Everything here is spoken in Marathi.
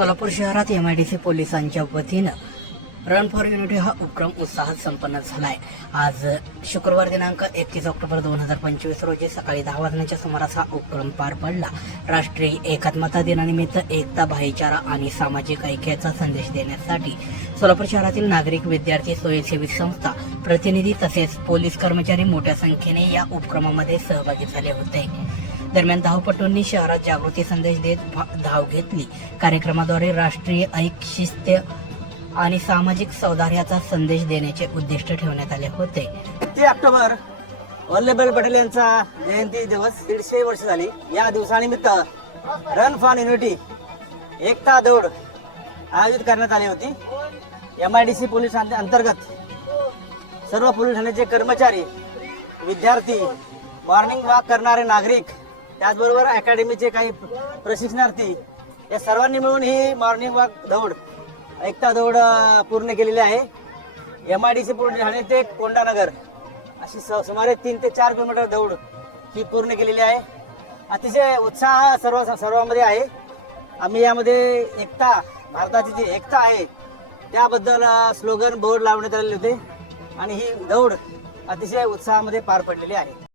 सोलापूर शहरात एमआयडीसी पोलिसांच्या वतीनं रन फॉर युनिटी हा उपक्रम उत्साहात संपन्न झालाय. आज शुक्रवार दिनांक एकतीस ऑक्टोबर दोन हजार पंचवीस रोजी सकाळी दहा वाजण्याच्या सुमारास हा उपक्रम पार पडला. राष्ट्रीय एकात्मता दिनानिमित्त एकता भाईचारा आणि सामाजिक ऐक्याचा संदेश देण्यासाठी सोलापूर शहरातील नागरिक विद्यार्थी स्वयंसेवी संस्था प्रतिनिधी तसेच पोलीस कर्मचारी मोठ्या संख्येने या उपक्रमामध्ये सहभागी झाले होते. दरम्यान धावपटूंनी शहरात जागृती संदेश देत धाव घेतली. कार्यक्रमाद्वारे राष्ट्रीय ऐक शिस्त आणि सामाजिक सौदार्याचा संदेश देण्याचे उद्दिष्ट ठेवण्यात आले होते. ते ऑक्टोबर वल्लभभाई पटेल यांचा जयंती दिवस दीडशे वर्ष झाली. या दिवसानिमित्त रन फॉर युनिटी एकता दौड आयोजित करण्यात आली होती. M I D C police अंतर्गत सर्व पोलीस ठाण्याचे कर्मचारी विद्यार्थी मॉर्निंग वॉक करणारे नागरिक त्याचबरोबर अकॅडमीचे काही प्रशिक्षणार्थी या सर्वांनी मिळून ही मॉर्निंग वॉक दौड एकता दौड पूर्ण केलेली आहे. एम आय डी सी पूर्ण ठाणे ते कोंडानगर. अशी स- सुमारे तीन ते चार किलोमीटर दौड ही पूर्ण केलेली आहे. अतिशय उत्साह सर्व सर्वांमध्ये आहे. आम्ही यामध्ये एकता भारताची जी एकता आहे त्याबद्दल स्लोगन बोर्ड लावण्यात आलेले होते. आणि ही दौड अतिशय उत्साहामध्ये पार पडलेली आहे.